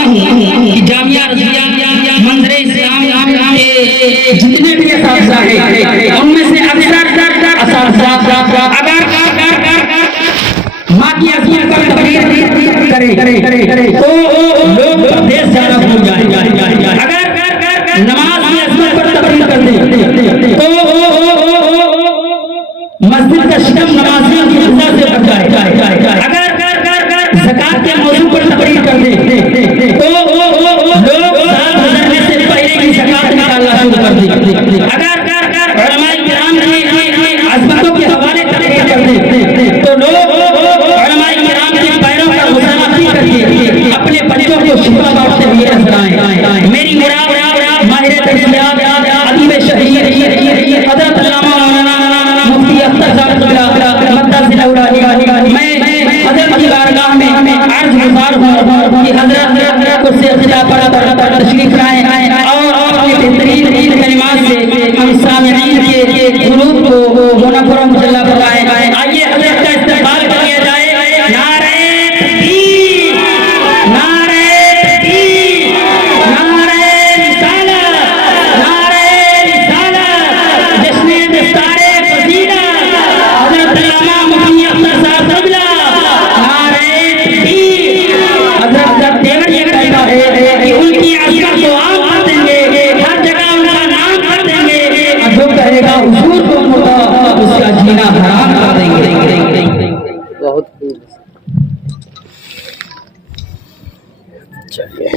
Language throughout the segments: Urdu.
چاہتا ہوں کہ جامعہ رضویہ منظر اسلام کے جتنے بھی اساتذہ ہیں ان میں سے اکثر اساتذہ اگر ماں کی عظمت پر تقریر کرے تو لوگ پردیس زیادہ بھول جائیں، اگر نماز کی عظمت پر تقریر کر دیں تو مسجد کا شکم نمازیوں کی فضا سے بچ جائے، اگر زکات کے موضوع پر تقریر کر دیں تو لوگ سال گزرنے سے پہلے کی زکات نکالنا شروع کر دیں، اگر علماء کرام کی عظمتوں کے حوالے تقریر کر دیں تو لوگ علماء کرام کے پیروں کا مزاحمت کر کے اپنے بچوں کو شفا بخشتے ہوئے نظر آئیں۔ میری مراد ماہر تربیت ادیب شہید حضرت علامہ مولانا مفتی اختر صاحب میں حضرت کی بارگاہ میں عرض گزار ہوں کہ حضرت کو سے خطاب پر تشریف لائیں اور اپنے بہترین کلمات سے ہم سامعین کے قلوب کو منور مجلا فرمائیں۔ آئیے حضرت کا استقبال کیا جائے۔ نعرہ تکبیر، نعرہ تکبیر، نعرہ رسالت، نعرہ رسالت، جشن دستار فضیلت حضرت علامہ مفتی اختر صاحب قبلہ، نعرہ تکبیر۔ حضرت دیور یہ کہتا ہے کہ ان کی عظمت کو عام کر دیں گے، ہر جگہ ان کا نام کر دیں گے، جو کہے گا حضور کو ہوگا اس کا جینا حرام کر دیں گے۔ بہت خوب۔ چلیے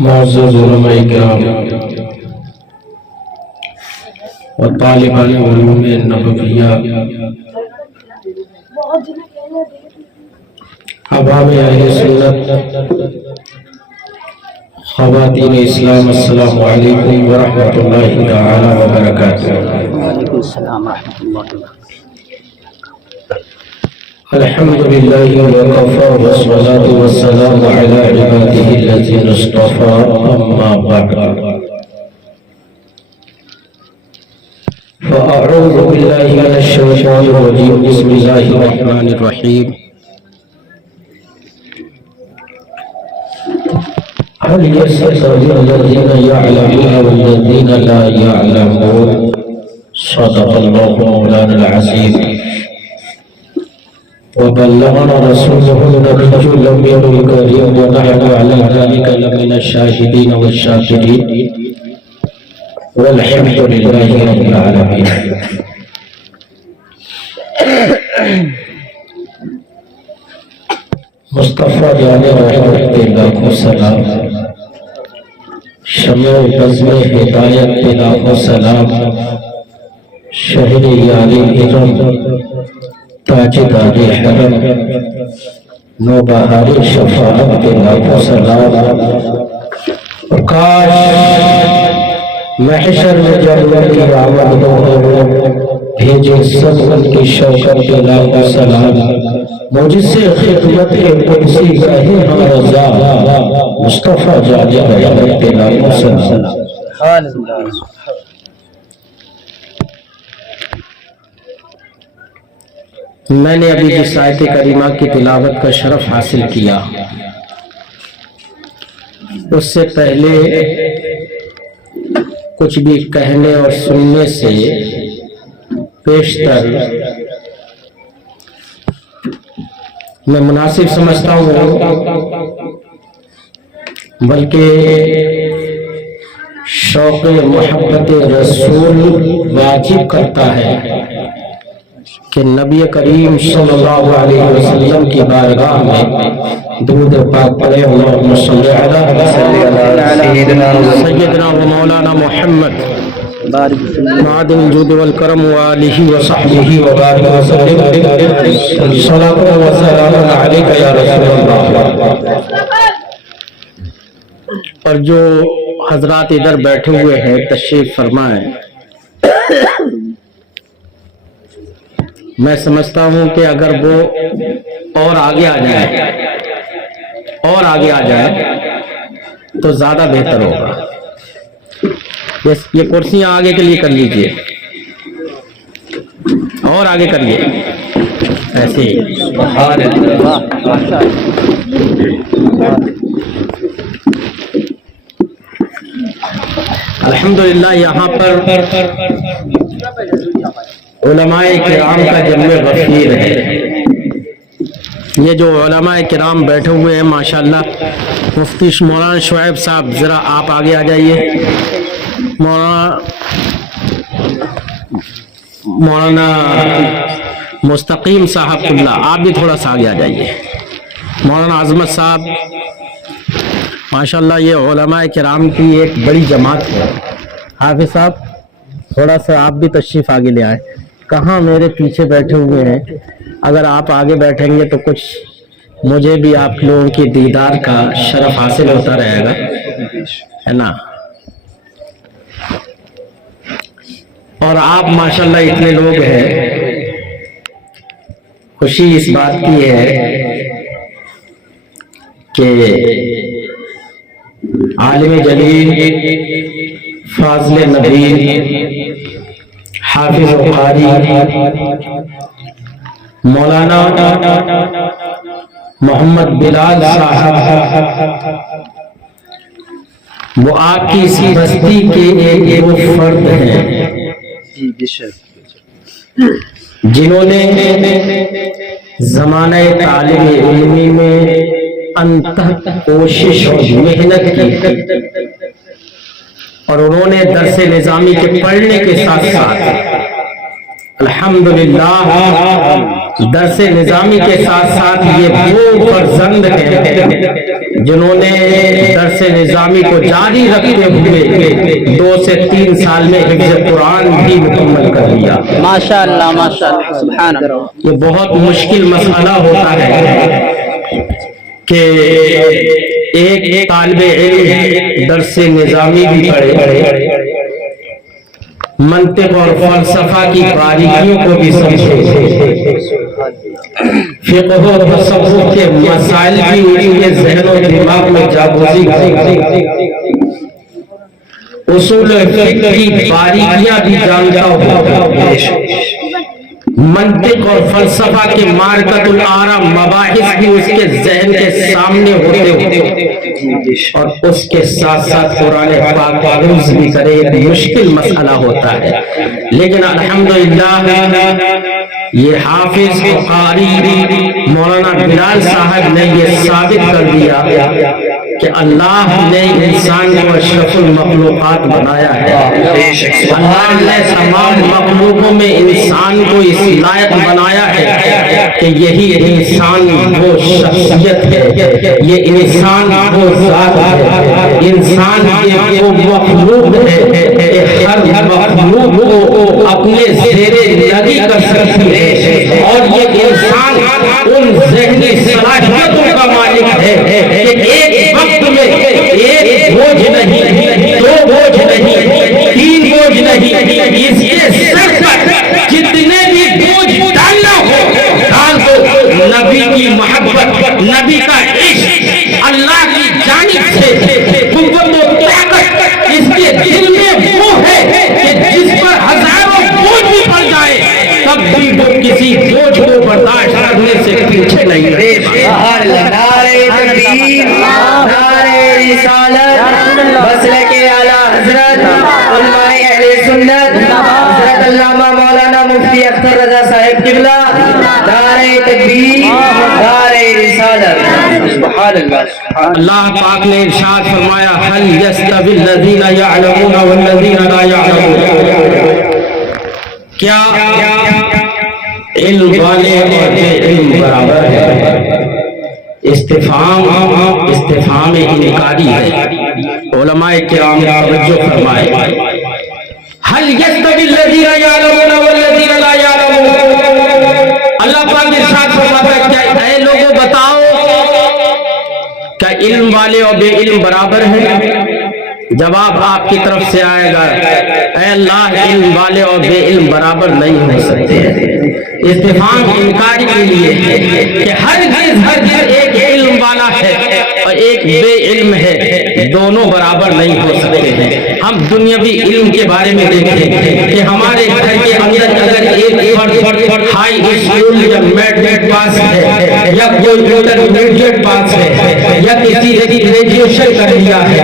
معزز علماء کرام اور طالبان علوم نبویہ، عوام اہل سنت، خواتین اسلام، السلام علیکم ورحمۃ اللہ تعالی وبرکاتہ۔ وعلیکم السلام ورحمۃ اللہ وبرکاتہ۔ الحمد للہ وکفی والصلاة والسلام علی عبادہ الذین اصطفی، اما بعد فاعوذ باللہ من الشیطان الرجیم، بسم اللہ الرحمن الرحیم۔ هل يستوي الذین یعلمون والذین لا یعلمون؟ صدق اللہ مولانا العظیم وبلغنا رسوله النبي الأمي الكريم ونحن على ذلك لمن الشاهدين والشاكرين والحمد لله رب العالمين۔ مصطفیٰ جان رحمت کے لاکھوں سلام، شمع بزم ہدایت کے لاکھوں سلام، شہر یاری ارم تاجدار حرم، نوبہار شفاعت کے لاکھوں سلام۔ اور کاش محشر میں جب ان کی آمد ہو، بھیجے سب ان کی شوکت کے لاکھوں سلام۔ معجزے خدمت قدسی گاہی ہم رضا، مصطفیٰ جان رحمت کے لاکھوں سلام۔ میں نے ابھی جس آیت کریمہ کی تلاوت کا شرف حاصل کیا، اس سے پہلے کچھ بھی کہنے اور سننے سے پیشتر میں مناسب سمجھتا ہوں، بلکہ شوق محبت رسول واجب کرتا ہے کہ نبی کریم صلی اللہ علیہ وسلم کی بارگاہ میں درود پاک پڑھے۔ اللہم صلی علی سیدنا و مولانا محمد معدن الجود والکرم وآلہ وصحبہ وبارک وسلم، صلاۃ و سلام علیک یا رسول اللہ۔ اور جو حضرات ادھر بیٹھے ہوئے ہیں تشریف فرمائیں، میں سمجھتا ہوں کہ اگر وہ اور آگے آ جائے تو زیادہ بہتر ہوگا۔ یہ کرسیاں آگے کے لیے کر لیجئے، اور آگے کریے ایسے ہی۔ الحمدللہ یہاں پر علماء کرام کا جمع غفیر ہے۔ یہ جو علماء کرام بیٹھے ہوئے ہیں ماشاءاللہ، مفتی مولانا شعیب صاحب ذرا آپ آگے آ جائیے، مولانا مستقیم صاحب اللہ آپ بھی تھوڑا سا آگے آ جائیے، مولانا عظمت صاحب، ماشاءاللہ یہ علماء کرام کی ایک بڑی جماعت ہے۔ حافظ صاحب تھوڑا سا آپ بھی تشریف آگے لے آئیں، کہاں میرے پیچھے بیٹھے ہوئے ہیں، اگر آپ آگے بیٹھیں گے تو کچھ مجھے بھی آپ لوگوں کی دیدار کا شرف حاصل ہوتا رہے گا، ہے نا۔ اور آپ ماشاءاللہ اتنے لوگ ہیں، خوشی اس بات کی ہے کہ عالم جلیل، فاضل نبی، حافظ و قاری مولانا محمد بلال صاحب، وہ آپ کی اسی بستی کے ایک وہ فرد ہیں جنہوں نے زمانہ طالب علمی میں انتہا کوشش اور محنت کی، اور انہوں نے درس نظامی کے پڑھنے کے ساتھ ساتھ الحمدللہ درس نظامی کے ساتھ ساتھ یہ وہ فرزند ہیں جنہوں نے درس نظامی کو جاری رکھتے ہوئے 2 سے 3 سال میں حفظ قرآن بھی مکمل کر لیا۔ ماشاءاللہ ماشاءاللہ سبحان اللہ۔ یہ بہت مشکل مسئلہ ہوتا ہے کہ ایک طالب علم درس نظامی بھی پڑھے، منطق اور فلسفہ کی باریکیوں کو بھی سمجھے، فقہ و تصوف کے مسائل بھی ان کے ذہن و دماغ میں جاگوزی کرے، اصول فقہ کی باریکیاں بھی جانتا ہو، منطق اور فلسفہ کے مارکت الآراء مباحث بھی اس کے ذہن کے سامنے ہوتے اور اس کے ساتھ ساتھ قرآن پاک حفظ بھی کرے، ایک مشکل مسئلہ ہوتا ہے، لیکن الحمدللہ یہ حافظ قاری مولانا بلال صاحب نے یہ ثابت کر دیا کہ اللہ نے انسان کو اشرف المخلوقات بنایا ہے، اللہ نے تمام مخلوقوں میں انسان کو اس لائق بنایا ہے کہ یہی انسان وہ شخصیت ہے، یہ انسان وہ ذات ہے، انسان یہ وہ مخلوق ہے کہ ہر مخلوق کو اپنے زیر لگی کر سکتی ہے، اور یہ انسان ان ذہنی صلاحیتوں کا مالک ہے کہ ایک وقت میں ایک بوجھ نہیں، 2 بوجھ نہیں، 3 بوجھ نہیں، اس کے سر پر جتنے بھی بوجھ ڈالنا ہو ڈال دو۔ نبی کی محبت، نبی کا عشق، اللہ کی جانب سے قوت و طاقت اس کے دل میں وہ ہے کہ جس پر ہزاروں بوجھ بھی پڑ جائے تب بھی وہ کسی بوجھ کو برداشت کرنے سے پیچھے نہیں رہے۔ نعرہ تکبیر، نعرہ رسالت، مسلک اعلیٰ حضرت علماء اہل سنت حضرت علامہ مولانا مفتی اختر رضا صاحب قبلہ، نعرہ تکبیر، نعرہ رسالت۔ سبحان اللہ۔ اللہ پاک نے ارشاد فرمایا هل يستوي الذين يعلمون والذين لا يعلمون، کیا علم والے اور بے علم برابر ہے؟ استفہام انکاری ہے۔ علماء کرام توجہ فرمائے، هل يستوي الذين يعلمون والذين لا يعلمون، اللہ پاک ارشاد فرماتا ہے کیا اے لوگوں بتاؤ کیا علم والے اور بے علم برابر ہیں؟ جواب آپ کی طرف سے آئے گا، اے اللہ علم والے اور بے علم برابر نہیں ہو سکتے۔ استفہام انکاری کے لیے ہے کہ ہرگز ایک علم والا ہے اور ایک بے علم ہے، دونوں برابر نہیں ہو سکتے ہیں۔ ہم دنیاوی علم کے بارے میں دیکھیں کہ ہمارے گھر کے اندر اگر ایک فرد ہائی اسکول یا میٹرک پاس ہے یا کوئی انٹرمیڈیٹ پاس ہے یا کسی نے گریجویشن کر لیا ہے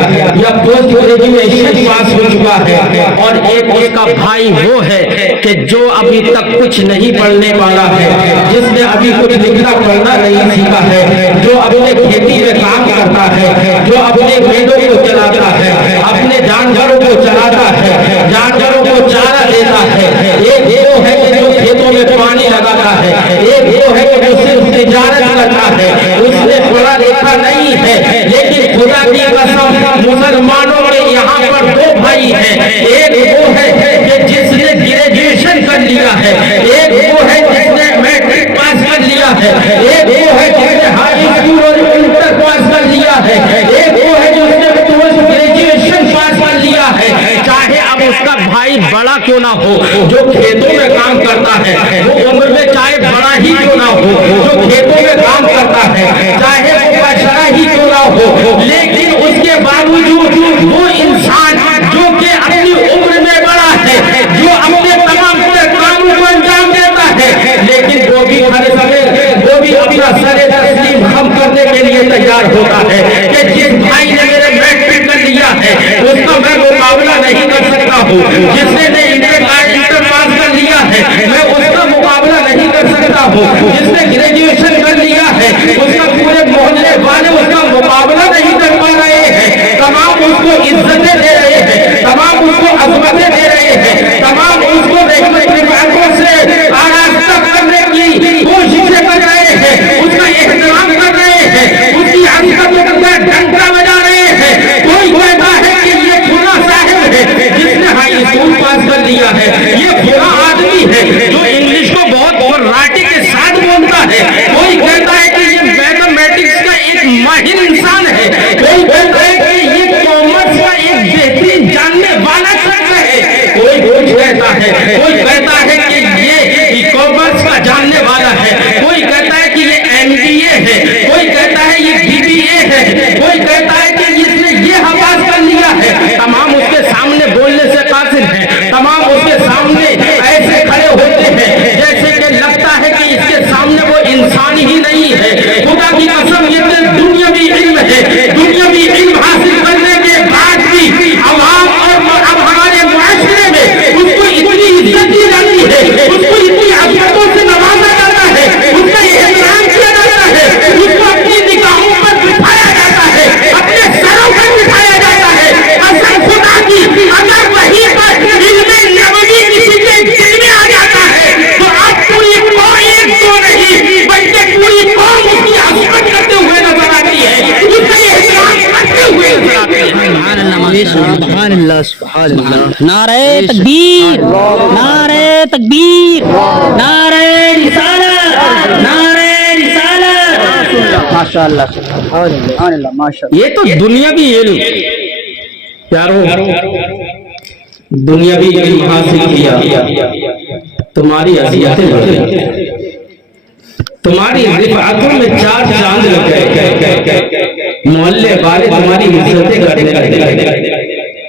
یا پوسٹ گریجویشن پاس ہو چکا ہے، اور ایک اس کا بھائی وہ ہے کہ جو ابھی تک کچھ نہیں پڑھنے والا ہے، جس نے ابھی کچھ لکھنا پڑھنا نہیں سیکھا ہے، جو اپنے کھیتی میں کام کرتا ہے، جو اپنے میڑوں کو چلاتا ہے، اپنے جانوروں کو چلاتا ہے، جانوروں کو چارہ دیتا ہے۔ ایک وہ ہے کہ جو کھیتوں میں پانی لگاتا ہے، ایک وہ ہے کہ جو صرف تجارت کرتا ہے، اس نے پڑھا لکھا نہیں ہے، لیکن خدا کی قسم مسلمانوں کے یہاں پر دو بھائی ہیں، ایک وہ ہے کہ جس نے گریجویشن کر لیا ہے، ایک وہ ہے جس نے میٹرک پاس کر لیا ہے، ایک وہ ہے جس نے ہائی اسکول اور انٹر پاس کر لیا ہے، ایک وہ ہے جس نے پوسٹ گریجویشن پاس کر لیا ہے۔ چاہے اب اس کا بھائی بڑا کیوں نہ ہو، جو کھیتوں میں کام کرتا ہے، وہ عمر میں چاہے بڑا ہی کیوں نہ ہو، جو کھیتوں میں کام کرتا ہے، چاہے وہ بچڑا ہی کیوں نہ ہو، لیکن اس کے باوجود وہ انسان جو کہ اپنی عمر میں بڑا ہے، جو اپنے تمام کاموں کو انجام دیتا ہے، لیکن وہ بھی ہر سمے وہ بھی اپنا سر تسلیم خم کرنے کے لیے تیار ہوتا ہے کہ جس بھائی نے میرے میٹرک کر لیا ہے اس کا میں مقابلہ نہیں کر سکتا ہوں، جس نے انٹر پاس کر لیا ہے میں اس کا مقابلہ نہیں کر سکتا ہوں، جس نے گریجویشن کر لیا ہے اس کا پورے محلے والے اس کا مقابلہ نہیں کر پا رہے ہیں، تمام اس کو عزتیں دے رہے ہیں، تمام اس کو عظمتیں دے رہے ہیں، تمام اس کو رحمتوں سے آراستہ کرنے کی کوششیں کر رہے ہیں، اس کا احترام کر رہے ہیں، اس کی عظمتوں کا ڈنکا بجا رہے ہیں۔ کوئی کہتا ہے کہ یہ فلاں صاحب ہے جس نے ہائی اسکول پاس کر لیا ہے، یہ فلاں آدمی ہے جو انگلش کو بہت وراٹی کے ساتھ بولتا ہے، کوئی کہتا ہے کہ یہ میتھمیٹکس کا ایک ماہر انسان ہے، کوئی کہتا ہے کہ یہ کامرس کا ایک بہترین جاننے والا شخص ہے، کوئی کچھ کہتا ہے، کوئی کہتا ہے کہ یہ کامرس کا جاننے والا ہے، کوئی کہتا ہے کہ یہ MBA ہے، کوئی کہتا ہے یہ BBA ہے، کوئی کہتا ہے کہ اس نے یہ حواس کر لیا ہے۔ تمام اس کے سامنے بولنے سے قاصر ہیں، تمام اس کے سامنے ایسے کھڑے ہوتے ہیں جیسے کہ لگتا ہے کہ اس کے سامنے وہ انسان ہی نہیں ہے۔ خدا کی قسم یہ دنیاوی علم ہے، دنیاوی علم حاصل کرنے کے بعد بھی عوام اور اب ہمارے معاشرے میں اس کو اتنی عزت دی جاتی ہے، اس کو اتنی عظمتوں سے نوازا جاتا ہے، اس کا احترام کیا جاتا ہے، اس کو اپنی نگاہوں پر بٹھایا جاتا ہے، اپنے سروں پر بٹھایا جاتا ہے۔ قسم خدا کی اگر وہیں پر علم نبوی کسی کے دل میں آ جاتا ہے تو اب پوری قوم ایک تو نہیں بلکہ پوری قوم اس کی عظمت کرتے ہوئے نظر آتی ہے، اس کا احترام کرتے ہوئے نظر آتی ہے۔ سبحان اللہ سبحان اللہ۔ نعرہ تکبیر، نعرہ تکبیر، نعرہ رسالت، نعرہ رسالت۔ ماشاء اللہ سبحان اللہ ماشاء اللہ۔ یہ تو دنیاوی علم پیارو، دنیاوی علم حاصل کیا، تمہاری اذیتیں بڑھ گئی، تمہاری رفعتوں میں چار چاند لگ گئے، محلے والے تمہاری عزتیں کرنے لگے،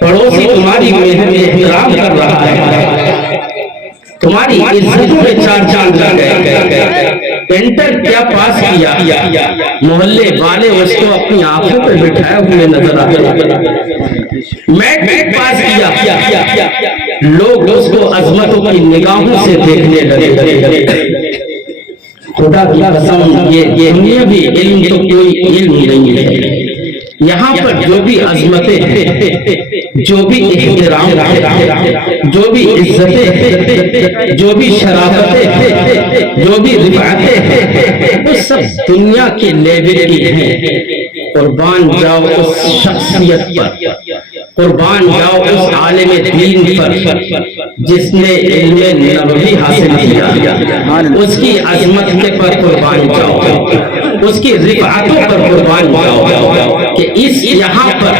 پڑوسی تمہاری احترام کر رہا ہے، تمہاری عزتوں میں چار چاند لگ گئے۔ انٹر کیا پاس کیا، محلے والے اس کو اپنی آنکھوں پہ بٹھائے ہوئے نظر آتے ہیں، میٹرک پاس کیا، لوگ اس کو عظمتوں کی نگاہوں سے دیکھنے لگے۔ خدا کی قسم یہ دنیاوی علم تو کوئی علم نہیں ہے، یہاں پر جو بھی عظمتیں ہیں، جو بھی احترام ہے، جو بھی عزتیں ہیں، جو بھی شرافتیں ہیں، جو بھی رفعتیں ہیں، وہ سب دنیا کے لیول کی ہیں۔ قربان جاؤ اس شخصیت پر، قربان جاؤ اس عالم دین پر جس نے علم نبوی حاصل کیا، اس کی عظمت کے پر قربان جاؤ، اس کی رفعتوں پر قربان جاؤ۔ کہ اس یہاں پر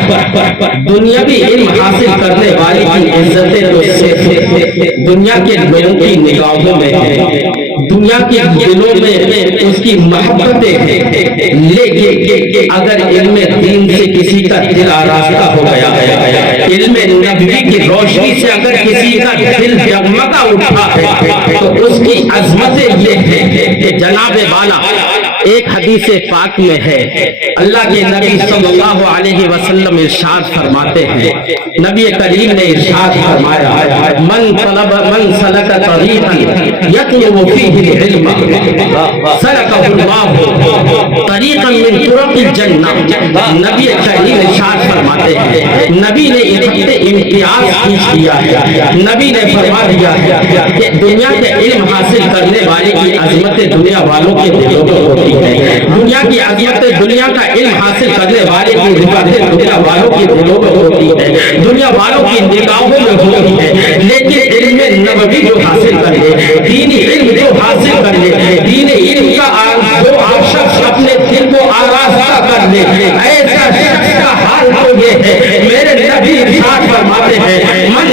دنیاوی علم حاصل کرنے والی کی عزتیں تو صرف دنیا کے لوگوں کی نگاہوں میں ہے، دنیا کے دلوں میں اس کی محبتیں ہیں، لیکن اگر علم دین سے کسی کا دل آراستہ ہو گیا ہے، علم نبی کی روشنی سے اگر کسی کا دل جگمگا اٹھا ہے، تو اس کی عظمتیں یہ ہے کہ جناب والا ایک حدیث پاک میں ہے، اللہ کے نبی صلی اللہ علیہ وسلم ارشاد فرماتے ہیں، نبی کریم نے ارشاد فرمایا، من سلک طریقا یطلب فیہ العلم سلکہ اللہ طریقا من طرق الجنہ۔ نبی کریم ارشاد فرماتے ہیں، نبی نے امتیاز کھینچ دیا ہے، نبی نے فرما دیا ہے کہ دنیا کے علم حاصل کرنے والے کی عظمت دنیا والوں کے دلوں میں ہوتی ہے، دنیا کی عظمت دنیا کا علم حاصل کرنے والے کی رفعت دنیا والوں کے دلوں میں ہوتی ہے، دنیا والوں کی نگاہوں میں ہوتی ہے، لیکن علم نبوی جو حاصل کر لے، دینی علم جو حاصل کر لے، دینی علم کا جو شخص اپنے دل کو آراستہ کر لے، ایسا شخص کا حال تو یہ ہے، میرے نبی ارشاد فرماتے ہیں، من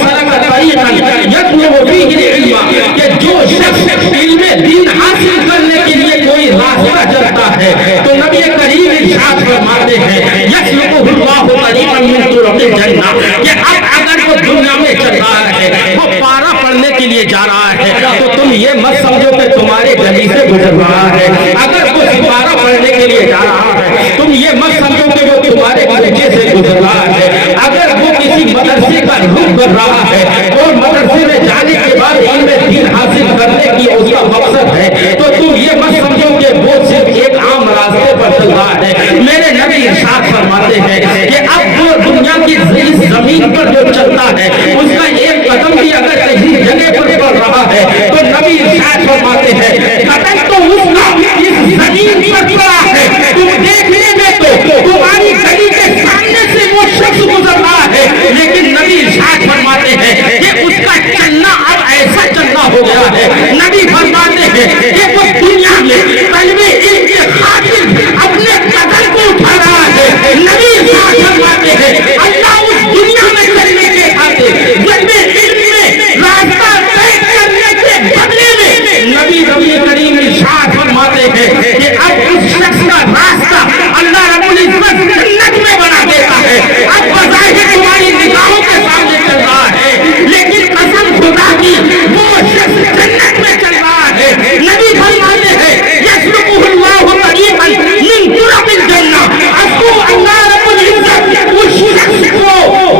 سلک طریقا یطلب فیہ العلم، کہ جو شخص علم دین حاصل کرنے کے لیے کوئی راستہ چلتا ہے، تو نبی کریم ارشاد فرماتے ہیں، یسلکہ اللہ طریقا من طرق الجنہ، کہ اب اگر وہ دنیا میں چل رہا ہے، وہ پارا پڑھنے کے لیے جا رہا ہے، تو تم یہ مت سمجھو کہ تمہارے گلی سے گزر رہا ہے، اگر وہ سپارہ پڑھنے کے لیے جا رہا ہے، تم یہ مت سمجھو کہ وہ تمہارے کوچے سے گزر رہا ہے، اگر وہ کسی مدرسے کا رخ کر رہا ہے اور مدرسے میں جانے کے بعد علم دین حاصل کرنے کی اس کا مقصد ہے، تو تم یہ مت سمجھو کہ وہ صرف ایک عام راستے پر چل رہا ہے۔ میرے نبی ارشاد فرماتے ہیں کہ اب وہ دنیا کی اس زمین پر جو چلتا ہے، اس کا ایک قدم بھی اگر کہیں جگہ پر پڑ رہا ہے، تو نبی ارشاد فرماتے ہیں قدم تو اس کا اس زمین پر پڑا ہے، تم دیکھنے میں تو تمہاری گلی کے سامنے سے وہ شخص گزر رہا ہے، لیکن نبی ارشاد فرماتے ہیں کہ اس کا چلنا اب ایسا چلنا ہو گیا ہے، نبی فرماتے ہیں کہ وہ دنیا میں طلب علم کے خاطر اپنے قدم کو اٹھا رہا ہے، نبی ارشاد فرماتے ہیں اللہ اس دنیا میں چلنے کے خاطر طلب علم میں راستہ طے کرنے کے بدلے میں نبی کریم ارشاد فرماتے ہیں کہ اب اس شخص کا راستہ اللہ رب العزت جنت میں بنا دیتا ہے، اب بظاہر تمہاری نگاہوں کے سامنے چل رہا ہے، لیکن قسم خدا کی وہ شخص جنت میں چل رہا ہے۔ نبی فرماتے ہیں یسلکہ اللہ طریقا من طرق الجنہ، اب تو اللہ رب العزت اس شخص کو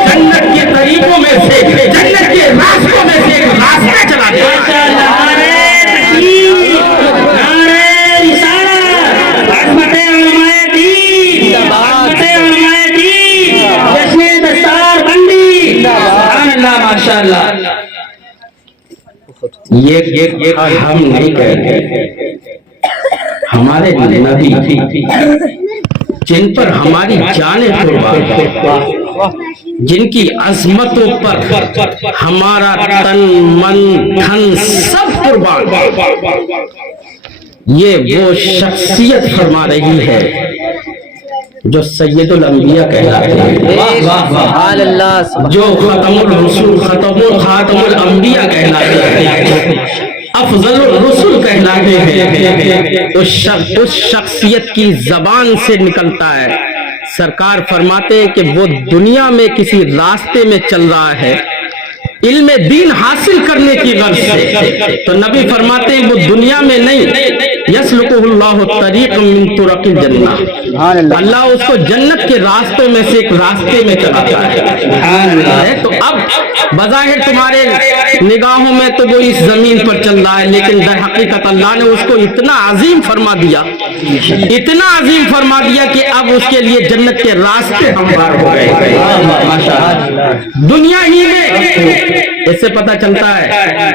جنت کے طریقوں میں سے، جنت کے راستوں میں سے ایک راستہ چلا دیتا ہے۔ یہ ہم نہیں کہتے، ہمارے نبی جن پر ہماری جانیں قربان، جن کی عظمتوں پر ہمارا تن من دھن سب قربان، یہ وہ شخصیت فرما رہی ہے جو سید الانبیاء کہلاتے ہیں، جو ختم الرسول خاتم الانبیاء کہلاتے ہیں، افضل الرسل کہلاتے ہیں، اس شخصیت کی زبان سے نکلتا ہے، سرکار فرماتے ہیں کہ وہ دنیا میں کسی راستے میں چل رہا ہے علم دین حاصل کرنے کی غرض سے، تو نبی فرماتے ہیں وہ دنیا میں نہیں، یسلکہ اللہ طریقا من طرق الجنہ، اللہ اس کو جنت کے راستوں میں سے ایک راستے میں چلاتا ہے۔ تو اب بظاہر تمہارے نگاہوں میں تو وہ اس زمین پر چل رہا ہے، لیکن در حقیقت اللہ نے اس کو اتنا عظیم فرما دیا، اتنا عظیم فرما دیا کہ اب اس کے لیے جنت کے راستے ہموار ہو گئے۔ دنیا ہی میں اس سے پتہ چلتا ہے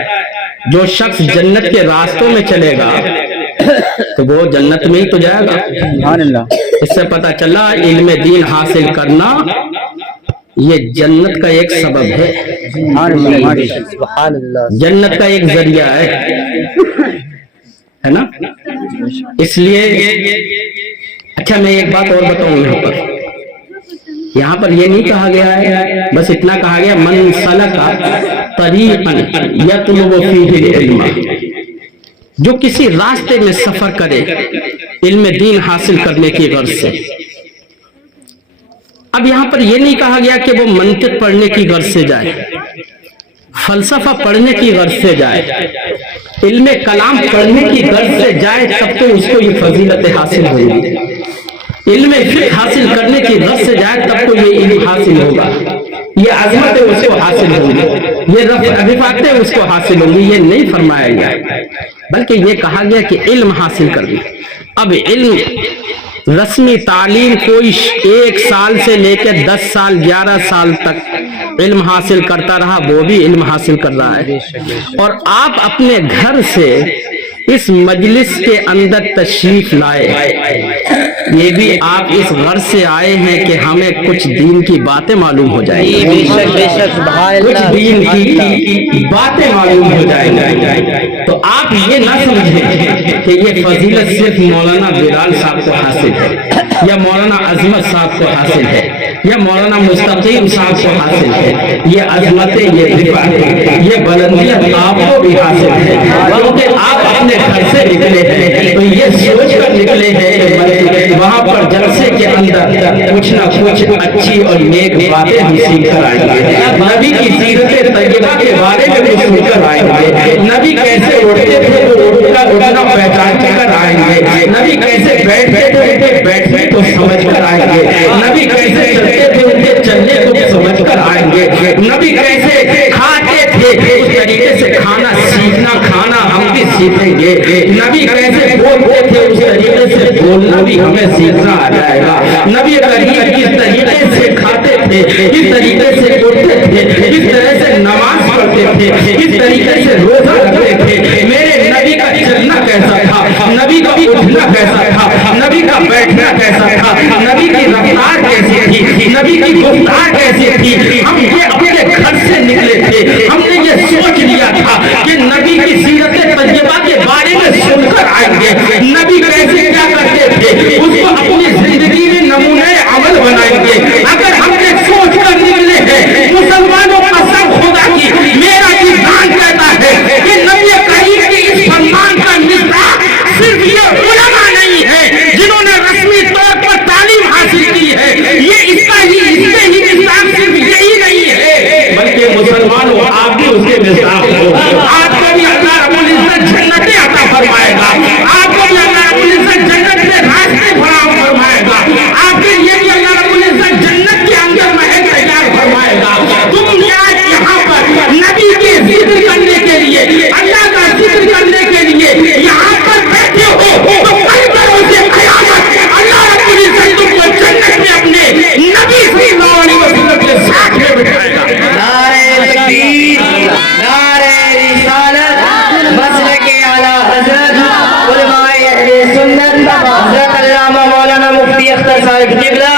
جو شخص جنت کے راستوں میں چلے گا تو وہ جنت میں ہی تو جائے گا۔ اس سے پتہ چلا علم دین حاصل کرنا یہ جنت کا ایک سبب ہے، جنت کا ایک ذریعہ ہے نا۔ اس لیے اچھا میں ایک بات اور بتاؤں یہاں پر یہ نہیں کہا گیا ہے، بس اتنا کہا گیا من سلک طریقا یطلب فیہ العلم، جو کسی راستے میں سفر کرے علم دین حاصل کرنے کی غرض سے۔ اب یہاں پر یہ نہیں کہا گیا کہ وہ منطق پڑھنے کی غرض سے جائے، فلسفہ پڑھنے کی غرض سے جائے، علم کلام پڑھنے کی غرض سے جائے، تب تو اس کو یہ فضیلت حاصل ہوگی۔ علم فقہ حاصل کرنے کی غرض سے جائے تب تو یہ علم حاصل ہوگا، یہ عظمت اس کو حاصل ہوگی، یہ رفعتیں اس کو حاصل ہوگی۔ یہ نہیں فرمایا گیا، بلکہ یہ کہا گیا کہ علم حاصل کرنا۔ اب علم رسمی تعلیم کوئی 1 سال سے لے کے 10 سال 11 سال تک علم حاصل کرتا رہا، وہ بھی علم حاصل کر رہا ہے، اور آپ اپنے گھر سے اس مجلس کے اندر تشریف لائے، یہ بھی آپ اس غرض سے آئے ہیں کہ ہمیں کچھ دین کی باتیں معلوم ہو جائیں، کچھ دین کی باتیں معلوم ہو جائیں۔ تو آپ یہ نہ سمجھیں کہ یہ فضیلت صرف مولانا بلال صاحب کو حاصل ہے، یا مولانا عظمت صاحب کو حاصل ہے، یا مولانا مستقیم صاحب کو حاصل ہے۔ یہ عظمتیں، یہ رفعتیں، یہ بلندیاں آپ کو بھی حاصل ہے، کیونکہ آپ اپنے گھر سے نکلے ہیں تو یہ سوچ کر نکلے ہیں کہ وہاں پر جلسے کے اندر کچھ نہ کچھ اچھی اور نیک باتیں ہم سیکھ کر آئیں گے، نبی کی سیرت طیبہ کے بارے میں کچھ سن کر آئیں گے، نبی کیسے اٹھتے تھے وہ اٹھنا پہچان کر آئیں گے، نبی کیسے بیٹھتے تھے ان کے بیٹھنے کو سمجھ کر آئیں گے، نبی کیسے چلتے تھے ان کے چلنے کو سمجھ کر آئیں گے، نبی کیسے کھاتے تھے اس طریقے سے کھانا سیکھنا، کھانا ہم بھی سیکھیں گے، نبی کیسے بولتے تھے اس طریقے سے بولنا بھی ہمیں سیکھنا آ جائے گا، نبی کریم کس طریقے سے کھاتے تھے، کس طریقے سے اٹھتے تھے، کس طرح سے نماز پڑھتے تھے، کس طریقے سے روزہ رکھتے تھے، میرے نبی کا چلنا کیسا تھا، نبی کا اٹھنا کیسا تھا، نبی کا بیٹھنا کیسا تھا، نبی کی رفتار کیسی تھی، نبی کی گفتار کیسی تھی، ہم یہ اپنے گھر سے نکلے تھے، ہم نے یہ سوچ لیا تھا کہ نبی کی سیرت طیبہ کے بارے میں سن کر آئیں گے، نبی کیسے کیا کرتے تھے اس کو اپنی زندگی میں نمونہ عمل بنائیں گے۔ اگر ہم نے سوچ کر نکلے ہیں، مسلمانوں قسم خدا کی میرا ایمان کہتا ہے کہ نبی کریم کے اس فرمان کا مصداق صرف یہ علماء نہیں ہے جنہوں نے رسمی طور پر تعلیم حاصل کی ہے، یہ اس کا ہی مصداق صرف یہی نہیں ہے، بلکہ مسلمانوں آپ بھی اس کے مصداق ہو، آپ کو بھی اللہ رب العزت جنتیں عطا فرمائے گا، آپ کو بھی اللہ رب العزت جنت میں راستے فراہم فرمائے گا، آپ کے لیے بھی اللہ رب العزت جنت کے اندر محل تیار فرمائے گا۔ تم آج یہاں پر نبی کے ذکر کرنے کے لیے، اللہ کا ذکر کرنے کے لیے یہاں پر بیٹھے ہو تو کل کرو سے قیامت اللہ رب العزت تم کو جنت میں اپنے نبی صلی اللہ علیہ وسلم کے ساتھ میں بٹھائے گا۔ نعرہ تکبیر، نعرہ رسالت، مسلک اعلی حضرت علماء اہل سنت حضرت علامہ مولانا مفتی اختر صاحب قبلہ،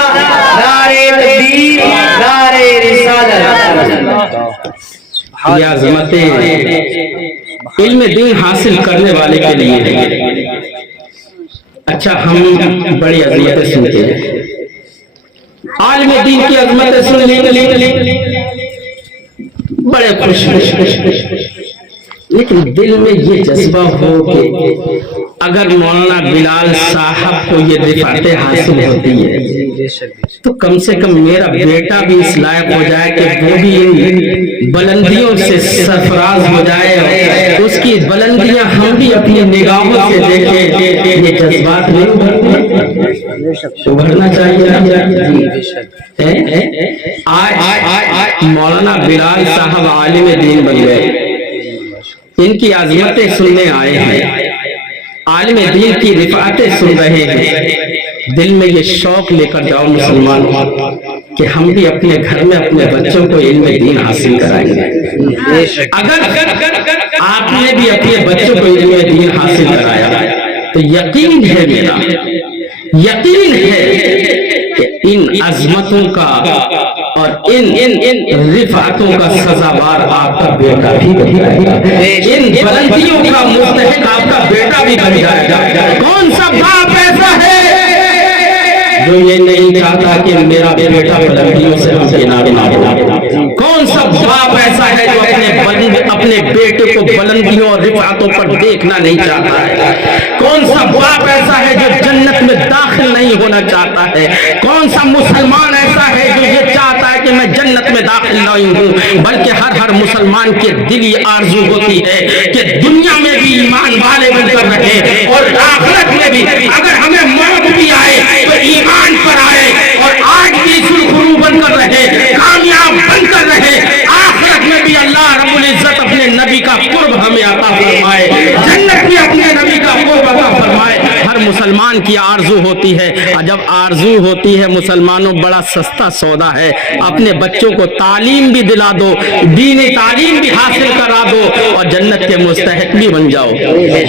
نعرہ تکبیر، نعرہ رسالت۔ یہ عظمتیں علم دین حاصل کرنے والے کے لیے۔ اچھا ہم بڑی عظمتیں سنتے ہیں، عالم دین کی عظمتیں سن لی، بڑے خوش، لیکن دل میں یہ جذبہ ہو کہ اگر مولانا بلال صاحب کو یہ رفعتیں حاصل ہوتی ہے تو کم سے کم میرا بیٹا بھی اس لائق ہو جائے کہ وہ بھی ان بلندیوں سے سرفراز ہو جائے، اس کی بلندیاں ہم بھی اپنی نگاہوں سے دیکھیں۔ یہ جذبات نہیں ابھرنا چاہیے۔ آج مولانا بلال صاحب عالم دین بن گئے، ان کی عظمتیں سننے آئے ہیں، عالم دین کی رفعتیں سن رہے ہیں، دل میں یہ شوق لے کر جاؤ مسلمان کہ ہم بھی اپنے گھر میں اپنے بچوں کو علم دین حاصل کرائیں گے۔ اگر آپ نے بھی اپنے بچوں کو علم دین حاصل کرایا تو یقین ہے، میرا یقین ہے کہ ان عظمتوں کا اور ان رفعتوں کا سزاوار آپ کا بیٹا بھی بن جائے گا، ان بلندیوں کا مستحق آپ کا بیٹا بھی بن جائے گا۔ کون سا باپ ایسا ہے جو یہ نہیں چاہتا کہ میرا بیٹا بلندیوں سے ہمکنار نہ ہو؟ کون سا باپ ایسا ہے جو اپنے بیٹے کو بلندیوں اور رفعتوں پر دیکھنا نہیں چاہتا ہے؟ کون سا باپ ایسا ہے جو جنت میں داخل نہیں ہونا چاہتا ہے؟ کون سا مسلمان ایسا ہے جو یہ چاہتا ہے کہ میں جنت میں داخل نہیں ہوں؟ بلکہ ہر مسلمان کے دلی آرزو ہوتی ہے کہ دنیا میں بھی ایمان والے بن کر رہے اور آخرت میں بھی اگر ہمیں موت بھی آئے تو ایمان پر آئے اور آج بھی سرخرو بن کر رہے، کامیاب بن کر رہے، آخرت میں بھی اللہ رب العزت اپنے نبی کا قرب ہمیں عطا فرمائے، جنت بھی اپنے نبی کا قرب عطا فرمائے۔ ہر مسلمان کی آرزو ہوتی ہے، اور جب آرزو ہوتی ہے مسلمانوں بڑا سستا سودا ہے، اپنے بچوں کو تعلیم بھی دلا دو، دینی تعلیم بھی حاصل کرا دو اور جنت کے مستحق بھی بن جاؤ۔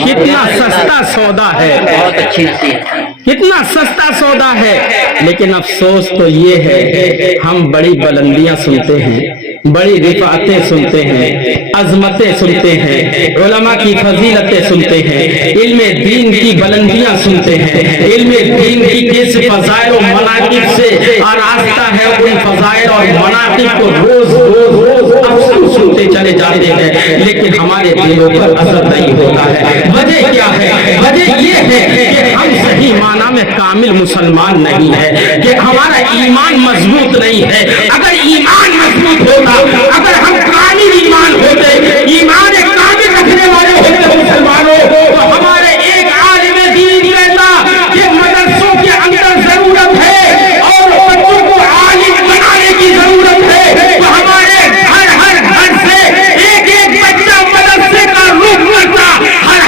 کتنا سستا سودا ہے، بہت اچھی نصیحت، کتنا سستا سودا ہے۔ لیکن افسوس تو یہ ہے ہم بڑی بلندیاں سنتے ہیں، بڑی رفعتیں سنتے ہیں، عظمتیں سنتے ہیں، علماء کی فضیلتیں سنتے ہیں، علم دین کی بلندیاں سنتے ہیں، علم دین کی کس فضائل و مناقب سے آراستہ ہے، ان فضائل اور مناقب کو روز روز افسوس سنتے چلے جاتے ہیں، لیکن ہمارے دلوں پر اثر نہیں ہوتا ہے۔ وجہ کیا ہے؟ وجہ یہ ہے کہ ہم صحیح معنی میں کامل مسلمان نہیں ہے، کہ ہمارا ایمان مضبوط نہیں ہے۔ اگر ایمان مضبوط ہوتا، اگر ہم کامل ایمان ہوتے، ایمان کامل رکھنے والے ہوتے مسلمانوں، تو ہمارے ایک عالم دین کہتا کہ مدرسوں کے اندر ضرورت ہے اور بچوں کو عالم بنانے کی ضرورت ہے، تو ہمارے ہر گھر سے ایک بچہ مدرسے کا رخ کرتا، ہر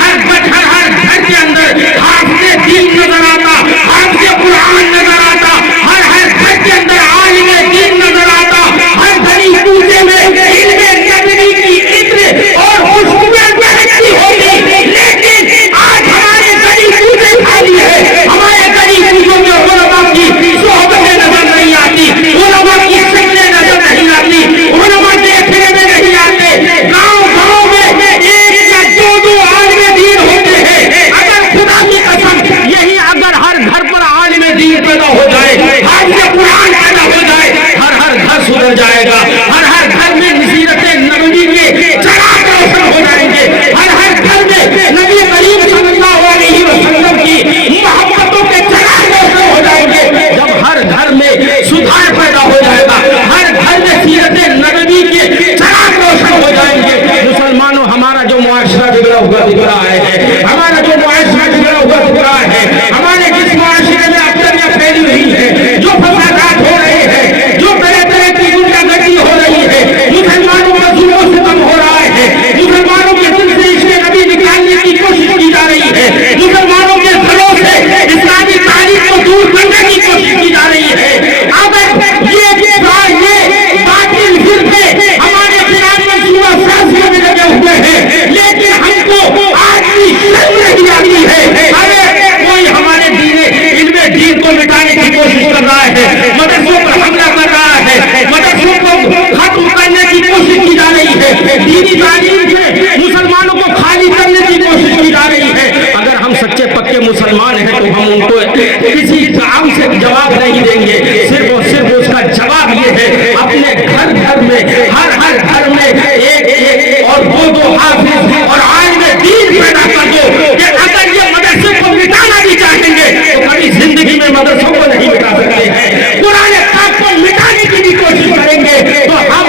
گھر کے اندر حافظ دین نظر آتا، حافظ قرآن نظر آتا، ہر گھر کے اندر عالم دین نظر آتا، ہر گلی کوچے میں علم نبوی کی عطر اور خوشبوئیں بہتی ہوتی۔ لیکن آج ہمارے گلی کوچے خالی ہے، ہمارے گلی کوچوں میں علماء کی صحبتیں نظر نہیں آتی، علماء کی شکلیں نظر نہیں آتی، علماء دیکھنے میں نہیں آتے۔ گاؤں میں ایک یا دو عالم دین ہوتے ہیں۔ اگر خدا کی قسم یہی اگر ہر گھر پر عالم دین پیدا ہو جائے، حافظ قرآن پیدا ہو جائے، ہر گھر سدھر جائے گا، ہر گھر میں سیرت نبوی کے چراغ روشن ہو جائیں گے، ہر گھر میں نبی کریم صلی اللہ علیہ وسلم کی محبتوں کے چراغ روشن ہو جائیں گے۔ جب ہر گھر میں سدھار پیدا ہو جائے گا، ہر گھر میں سیرت نبوی کے چراغ روشن ہو جائیں گے۔ مسلمانوں، ہمارا جو معاشرہ بگڑا ہوا دکھ رہا ہے، ہمارا جو معاشرہ بگڑا ہوا دکھ رہا ہے، ہمارے جس معاشرے میں ابتدیاں پھیلی ہوئی ہے، جو فسادات ہو رہے ہیں، جو طرح طرح کی گنڈا گردی ہو رہی ہے، مسلمانوں کا ظلم و ستم ہو رہا ہے، مسلمانوں کے دل سے عشق نبی نکالنے کی کوشش کی جا رہی ہے، مسلمانوں کے گھروں سے اسلامی تعلیم کو دور کرنے کی کوشش کی جا رہی ہے۔ اگر یہ باطل فرقے ہمارے خلاف منصوبہ سازیوں میں لگے ہوئے ہیں، لیکن ہم کو آج بھی شرم نہیں آتی ہے، ارے کوئی ہمارے علم دین کو مٹانے کی کوشش کر رہا ہے، مدرسوں پر حملہ کر رہا ہے، مدرسوں کو ختم کرنے کی کوشش کی جا رہی ہے، دینی تعلیم سے مسلمانوں کو خالی کرنے کی کوشش کی جا رہی ہے۔ اگر ہم سچے پکے مسلمان ہیں تو ہم ان کو کسی کام سے جواب نہیں دیں گے، صرف اور صرف اس کا جواب یہ ہے اپنے گھر میں ہر گھر میں ایک اور دو حافظ اور عالم دین پیدا کر دو، کہ اگر یہ مدرسے کو مٹانا بھی چاہیں گے تو کبھی زندگی میں مدرسوں کو نہیں مٹا سکتے ہیں، قرآن پاک کو مٹانے کی بھی کوشش کریں گے تو ہم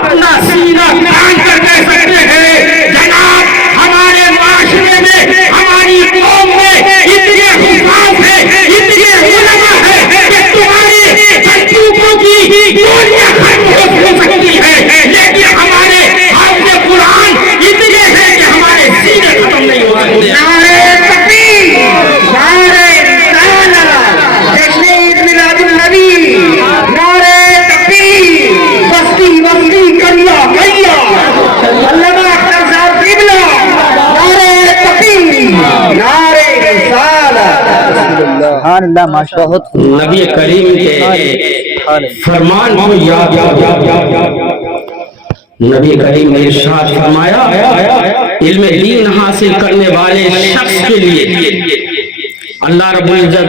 اپنا سینہ تان کر کہہ سکتے ہیں جناب ہمارے معاشرے میں، ہماری قوم میں اتنے حفاظ ہیں، اتنے علماء ہیں کہ تمہاری بندوقوں کی گولیاں ختم ہو سکتی ہیں، لیکن ہمارے حافظ قرآن اتنے ہیں کہ ہمارے سینے ختم نہیں ہو سکتے۔ نعرہ تکبیر، نعرہ رسالت، جشن عید میلاد النبی، نعرہ تکبیر، بستی بستی کریا کریا، علامہ اختر صاحب قبلہ، نعرہ تکبیر، نعرہ رسالت۔ سبحان اللہ، ماشاء اللہ۔ نبی کریم کے فرمان کو یاد نبی کریم نے ارشاد فرمایا علم دین حاصل کرنے والے شخص کے لیے اللہ رب العزت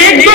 1-2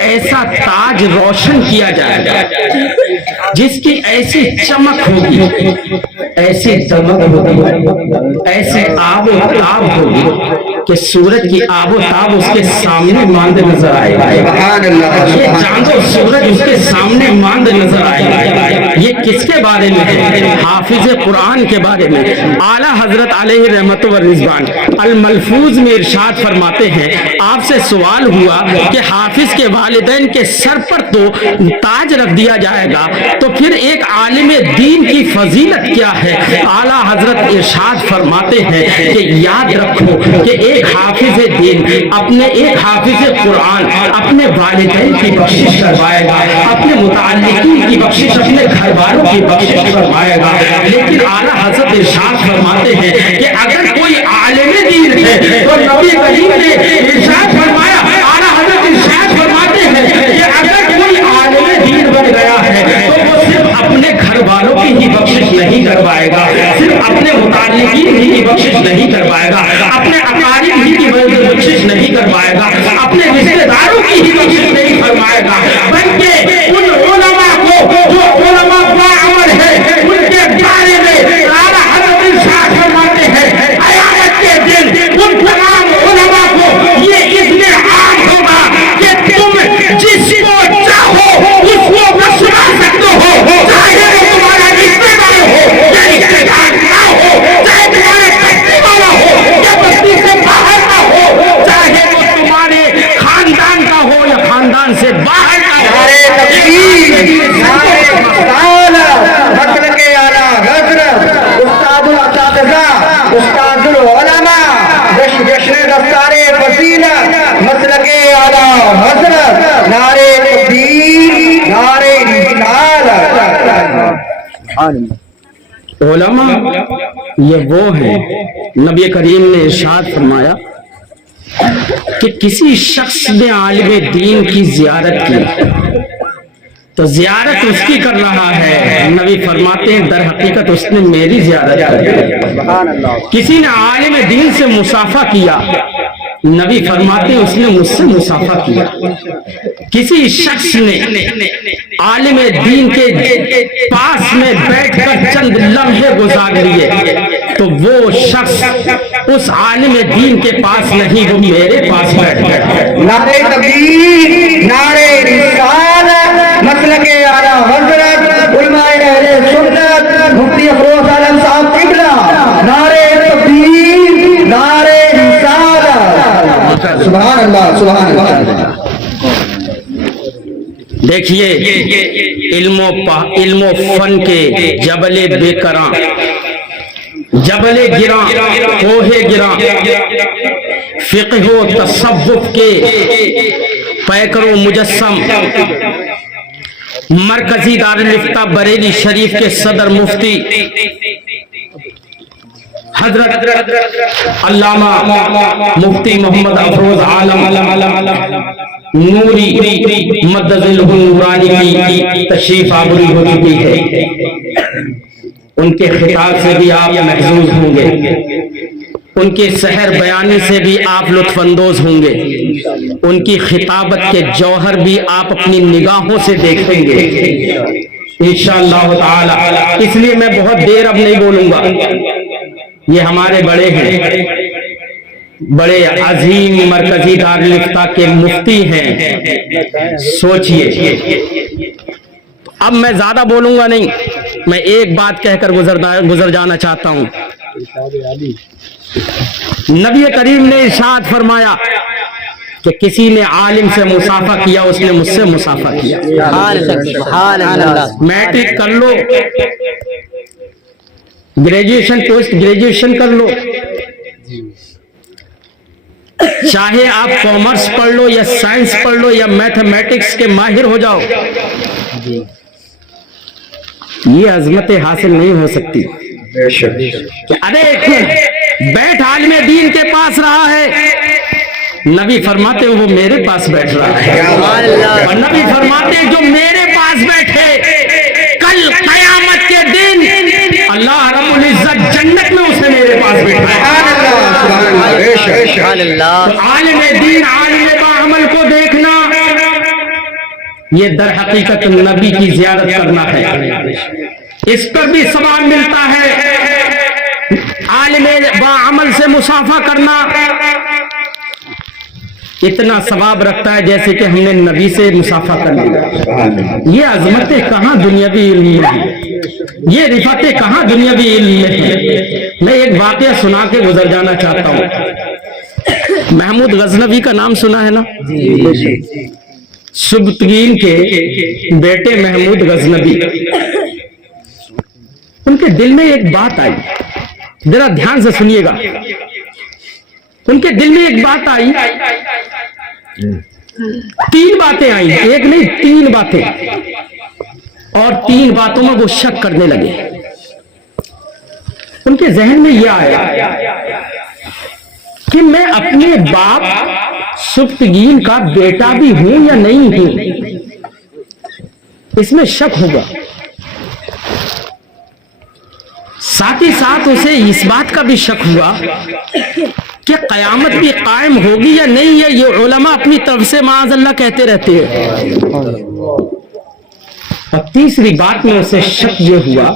ایسا تاج روشن کیا جائے گا جس کی ایسی چمک ہوگی، ایسی دمک ہوگی، ایسے آب و تاب ہوگی کہ سورج کی آب و تاب اس کے سامنے ماند نظر آئے گا، یہ چاند و سورج اس کے سامنے ماند نظر آئے گا۔ یہ کس کے بارے میں ہے؟ حافظ قرآن کے بارے میں۔ اعلیٰ حضرت علیہ رحمت و رضوان الملفوظ میں ارشاد فرماتے ہیں، آپ سے سوال ہوا کہ حافظ کے والدین کے سر پر تو تاج رکھ دیا جائے گا، تو پھر ایک عالم دین کی فضیلت کیا ہے؟ اعلیٰ حضرت ارشاد فرماتے ہیں کہ یاد رکھو کہ ایک حافظ دین اپنے ایک حافظ قرآن اپنے والدین کی بخشش کروائے گا، اپنے متعلقین کی بخشش، اپنے گھر والوں کی بخشش کروائے گا، لیکن اعلیٰ حضرت ارشاد فرماتے ہیں کہ اگر کوئی عالم دین ہے تو نبی کریم نے ارشاد فرمایا، اعلیٰ حضرت ارشاد فرماتے ہیں کہ اگر کوئی عالم دین بن گیا ہے تو وہ صرف اپنے گھر والوں کی ہی بخشش نہیں کروائے گا، صرف اپنے متعلقین ہی کی بخشش نہیں کروائے گا، اپنے اقارب ہی کی بخشش نہیں کروائے گا، اپنے رشتے داروں کی ہی بخشش نہیں فرمائے گا، بلکہ ان علماء کو جو علماء باعمل ہے ان کے بارے میں اعلیٰ حضرت ارشاد فرماتے ہیں قیامت کے دن ان تمام علماء کو یہ اذن عام ہوگا کہ تم جس کو چاہو اس کو بخشوا سکتے ہو، چاہے وہ تمہارا رشتے دار ہو یا رشتے دار نہ ہو، چاہے تمہارے بستی والا ہو یا بستی سے باہر کا ہو، چاہے وہ تمہارے خاندان کا ہو یا خاندان سے باہر کا ہو۔ استاد العلماء جشن دستار فضیلت مسلک اعلیٰ حضرت، نعرے تکبیر، نعرے رسالت۔ علماء یہ وہ ہیں، نبی کریم نے ارشاد فرمایا کہ کسی شخص نے عالم دین کی زیارت کی تو زیارت اس کی کر رہا ہے، نبی فرماتے ہیں در حقیقت اس نے میری زیارت کی۔ کسی نے عالم دین سے مصافحہ کیا، نبی فرماتے ہیں اس نے مجھ سے مصافحہ کیا۔ کسی شخص نے عالم دین کے پاس میں بیٹھ کر چند لمحے گزار لیے تو وہ شخص اس عالم دین کے پاس نہیں، وہ میرے پاس بیٹھ گیا۔ نعرے تکبیر، نعرے رسالت، مسلک اعلیٰ حضرت علماء اہل سنت مفتی افروز عالم صاحب قبلہ، نعرے تکبیر، نعرے رسالت۔ سبحان اللہ، سبحان اللہ۔ دیکھیے علم و فن کے جبل بے کراں، جبل گراں، کوہ گراں، فقہ و تصوف کے پیکر و مجسم، مرکزی دارالفتہ بریلی شریف کے صدر مفتی حضرت علامہ مفتی محمد افروز عالم نوری مدظل نورانی کی تشریف آوری ہو چکی ہے، ان کے خطاب سے بھی آپ محظوظ ہوں گے، ان کی سحر بیانی سے بھی آپ لطف اندوز ہوں گے، ان کی خطابت کے جوہر بھی آپ اپنی نگاہوں سے دیکھیں گے انشاءاللہ تعالی۔ اس لیے میں بہت دیر اب نہیں بولوں گا، یہ ہمارے بڑے ہیں، بڑے عظیم مرکزی دارالفتہ کے مفتی ہیں، سوچئے۔ اب میں زیادہ بولوں گا نہیں، میں ایک بات کہہ کر گزر جانا چاہتا ہوں۔ نبی کریم نے ارشاد فرمایا کہ کسی نے عالم سے مصافحہ کیا، اس نے مجھ سے مصافحہ کیا۔ میٹرک کر لو، گریجویشن پوسٹ گریجویشن کر لو، چاہے آپ کامرس پڑھ لو یا سائنس پڑھ لو یا میتھمیٹکس کے ماہر ہو جاؤ، یہ عظمت حاصل نہیں ہو سکتی۔ ارے بیٹھ عالم دین کے پاس رہا ہے، نبی فرماتے ہیں وہ میرے پاس بیٹھ رہا ہے، اور نبی فرماتے ہیں جو میرے پاس بیٹھے کل قیامت کے دن اللہ رب العزت جنت میں اسے میرے پاس بیٹھا ہے۔ عالم دین عالم باعمل کو دیکھنا یہ در حقیقت نبی کی زیارت کرنا ہے. اس پر بھی ثواب ملتا ہے. عالم با عمل سے مصافحہ کرنا اتنا ثواب رکھتا ہے جیسے کہ ہم نے نبی سے مصافحہ کر لیا. یہ عظمتیں کہاں دنیاوی علم میں ہیں, یہ رفعتیں کہاں دنیاوی علم میں ہیں. میں ایک واقعہ سنا کے گزر جانا چاہتا ہوں. محمود غزنوی کا نام سنا ہے نا؟ سبکتگین کے بیٹے محمود غزنوی, ان کے دل میں ایک بات آئی, ذرا دھیان سے سنیے گا. ان کے دل میں ایک بات آئی, 3 باتیں آئیں, ایک نہیں 3 باتیں, اور 3 باتوں میں وہ شک کرنے لگے. ان کے ذہن میں یہ آیا کہ میں اپنے باپ سبکتگین کا بیٹا بھی ہوں یا نہیں ہوں, اس میں شک ہوگا. ساتھ ہی ساتھ اسے اس بات کا بھی شک ہوا کہ قیامت بھی قائم ہوگی یا نہیں, ہے یہ علماء اپنی طرف سے معاذ اللہ کہتے رہتے ہیں. اور تیسری بات میں اسے شک یہ ہوا,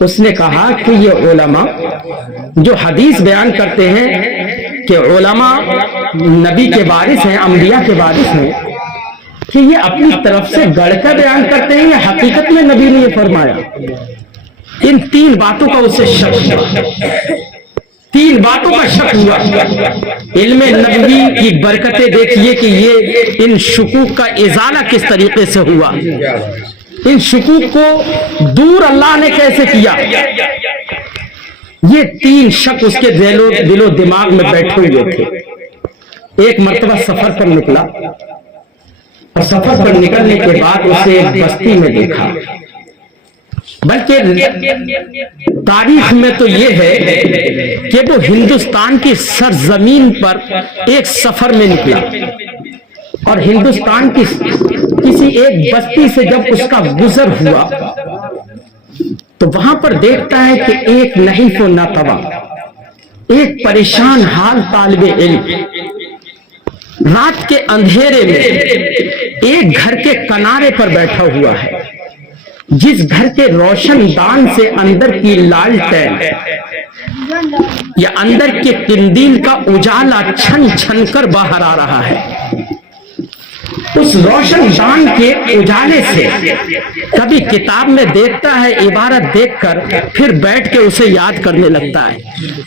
اس نے کہا کہ یہ علماء جو حدیث بیان کرتے ہیں کہ علماء نبی کے وارث ہیں, انبیاء کے وارث ہیں, کہ یہ اپنی طرف سے گڑھ کر بیان کرتے ہیں یا حقیقت میں نبی نے یہ فرمایا. ان 3 باتوں کا اسے شک ہوا, 3 باتوں کا شک ہوا. علم نبوی کی برکتیں دیکھیے کہ یہ ان شکوک کا ازالہ کس طریقے سے ہوا, ان شکوک کو دور اللہ نے کیسے کیا. یہ 3 شک اس کے دل و دماغ میں بیٹھے ہوئے تھے. ایک مرتبہ سفر پر نکلا, اور سفر پر نکلنے کے بعد اسے ایک بستی میں دیکھا. بلکہ تاریخ میں تو یہ ہے کہ وہ ہندوستان کی سرزمین پر ایک سفر میں نکلا, اور ہندوستان کی کسی ایک بستی سے جب اس کا گزر ہوا تو وہاں پر دیکھتا ہے کہ ایک نحیف و ناتواں, ایک پریشان حال طالب علم رات کے اندھیرے میں ایک گھر کے کنارے پر بیٹھا ہوا ہے, جس گھر کے روشن دان سے اندر کی لالٹین یا اندر کے قندیل کا اجالا چھن چھن کر باہر آ رہا ہے. اس روشن دان کے اجالے سے کبھی کتاب میں دیکھتا ہے عبارت دیکھ کر, پھر بیٹھ کے اسے یاد کرنے لگتا ہے,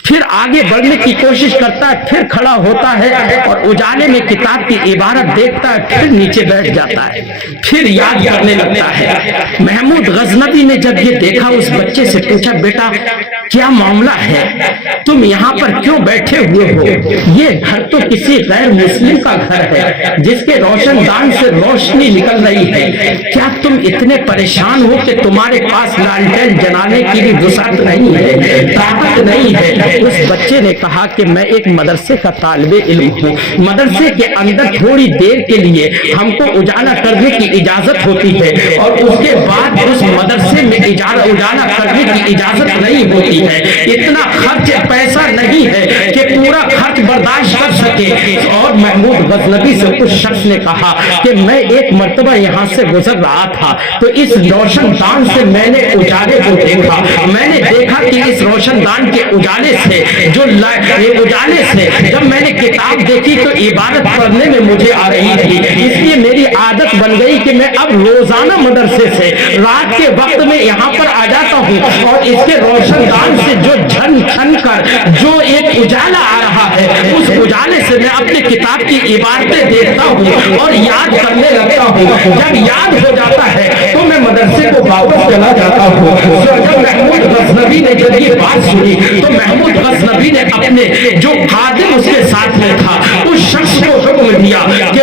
پھر آگے بڑھنے کی کوشش کرتا ہے, پھر کھڑا ہوتا ہے اور اجالے میں کتاب کی عبارت دیکھتا ہے, پھر نیچے بیٹھ جاتا ہے, پھر یاد کرنے لگتا ہے. محمود غزنوی نے جب یہ دیکھا اس بچے سے پوچھا, بیٹا کیا معاملہ ہے, تم یہاں پر کیوں بیٹھے ہوئے ہو, یہ گھر تو کسی غیر مسلم کا گھر ہے جس کے روشن دان سے روشنی نکل رہی ہے, کیا تم اتنے پریشان ہو کہ تمہارے پاس لالٹین جلانے کی بھی وسعت نہیں ہے, طاقت نہیں ہے. اس بچے نے کہا کہ میں ایک مدرسے کا طالب علم ہوں, مدرسے کے اندر تھوڑی دیر کے لیے ہم کو اجالا کرنے کی اجازت ہوتی ہے, اور اس کے بعد اس مدرسے میں اجالا کرنے کی اجازت نہیں ہوتی ہے. اتنا خرچ پیسہ نہیں ہے کہ پورا خرچ برداشت کر سکے. اور محمود غزنوی سے اس شخص نے کہا کہ میں ایک مرتبہ یہاں سے گزر رہا تھا تو اس روشن دان سے میں نے اجالے کو دیکھا, میں نے دیکھا کہ اس روشن دان کے اجالے سے جب میں نے کتاب دیکھی تو عبادت پڑھنے میں مجھے آ رہی تھی, اس لیے میری عادت بن گئی کہ میں اب روزانہ مدرسے سے رات کے وقت میں یہاں پر آ جاتا ہوں, اور اس کے روشن دان سے جو جھن چھن کر جو ایک اجالا آ رہا ہے, اس اجالے سے میں اپنی کتاب کی عبارتیں دیکھتا ہوں اور یاد کرنے لگتا ہوں. جب یاد ہو جاتا ہے تو میں مدرسے کو واپس چلا جاتا ہوں. جب محمود غزنوی نے جب یہ بات سنی تو محمود غزنوی نے اپنے جو خادم اس کے ساتھ میں تھا اس شخص کو حکم دیا کہ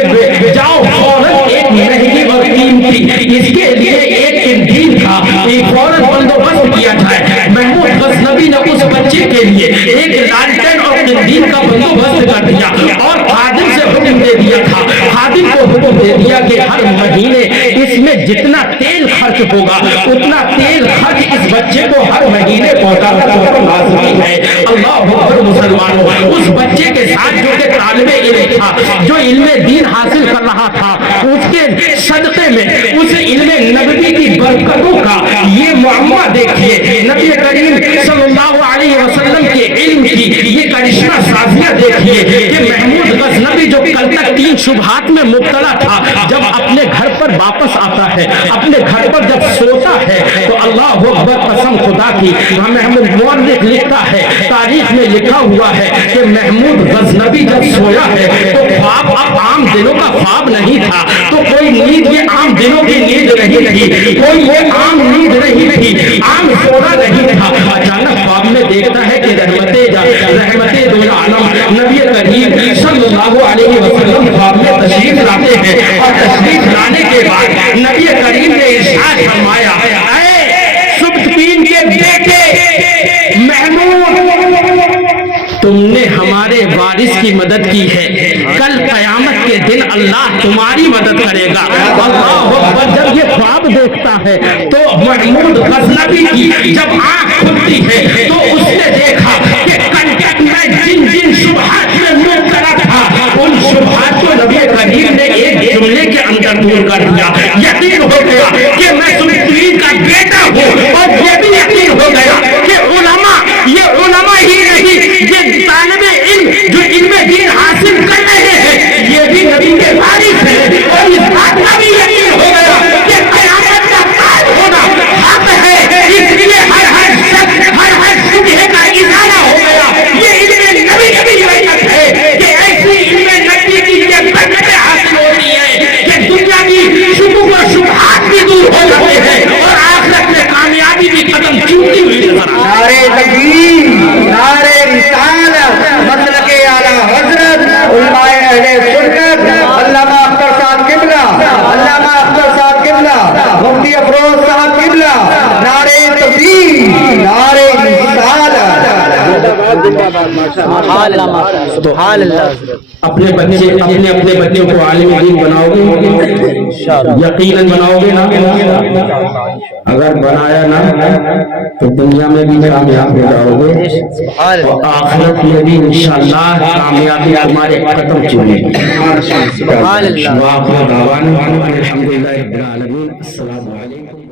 جاؤ فوراً ایک مہنگی اور قیمتی اس کے لیے ایک قندیل کا فوراً بندوبست کیا جائے. محمود غزنوی نے اس بچے کے لیے ایک لالٹین اور قندیل کا بندوبست کر دیا, اور خادم سے حکم دے دیا تھا, خادم کو حکم دے دیا کہ ہر مہینے اس میں جتنا تیل خرچ ہوگا اتنا تیل خرچ اس بچے کو ہر مہینے پہنچانا لازمی ہے. اللہ اکبر مسلمانوں, اس بچے کے ساتھ جو کہ طالب علم تھا, جو علم دین حاصل کر رہا تھا, اس کے کے صدقے میں اس علم نبوی کی برکتوں کا یہ معمہ دیکھیے، نبی کریم صلی اللہ علیہ وسلم کے علم کی یہ کرشمہ سازیاں دیکھیے کہ محمود غزنوی جو کل تک 3 شبہات میں مبتلا تھا، جب اپنے گھر پر واپس آتا ہے، اپنے گھر پر جب سوتا ہے تو اللہ اکبر، قسم خدا کی، محمود مورخ لکھتا ہے، تاریخ میں لکھا ہوا ہے کہ محمود غزنوی جب سویا ہے تو خواب اب عام دنوں کا خواب نہیں تھا، تو کوئی نیند یہ عام دنوں کی نیند نہیں تھی، کوئی یہ عام نیند نہیں تھی، عام سونا نہیں تھا۔ اچانک خواب میں دیکھتا ہے کہ رحمت دو عالم نبی کریم صلی اللہ علیہ وسلم خواب میں تشریف لاتے ہیں، اور تشریف لانے کے بعد نبی کریم نے ارشاد فرمایا، اے سبطین کے بیٹے محمود، تم نے ہمارے وارث کی مدد کی ہے، کل قیامت کے دن اللہ تمہاری مدد کرے گا۔ اللہ اکبر، جب یہ خواب دیکھتا ہے تو محمود غزنوی کی جب آنکھ کھلتی ہے تو اس نے دیکھا کہ کل تک میں جن شبہات میں مبتلا تھا، ان شبہات کو نبی کریم نے ایک جملے کے اندر دور کر دیا۔ یقین ہو گیا کہ میں سبطین کا بیٹا ہوں، اور یہ بھی یقین ہو گیا کہ علماء، یہ علماء ہی نہیں، یہ طالب علم جو علم دین حاصل کر رہے ہیں، یہ بھی نبی کے وارث ہیں، اور اس بات کا بھی یقین ہو گیا کہ قیامت کا قائم ہونا حق ہے، اس لیے ہر شخص، ہر شبہے کا ازالہ ہو گیا۔ یہ علم نبی کی بھی برکت ہے کہ ایسی علم نبی کی یہ برکتیں حاصل ہوتی ہے کہ دنیا کی شکوک و شبہات بھی دور ہو جاتے ہیں، اور آخرت میں کامیابی بھی قدم چومتی ہوئی نظر آتی ہے۔ نعرے تکبیر، نعرے رسالت، مسلک اعلیٰ حضرت علماء اہل سنت، علامہ اختر صاحب قبلہ، علامہ اختر صاحب قبلہ، مفتی افروز صاحب قبلہ، نعرے تکبیر، نعرے رسالت۔ سبحان اللہ۔ اپنے بچوں کو عالم دین بناؤ گے، یقیناً بناؤ گے نا؟ اگر بنایا نا تو دنیا میں بھی کامیاب ہو جاؤ گے، اور آخرت میں بھی انشاءاللہ کامیابی ہمارے قدم چومے گی۔ سبحان اللہ۔ وآخر دعوانا الحمدللہ رب العالمین۔ السلام علیکم۔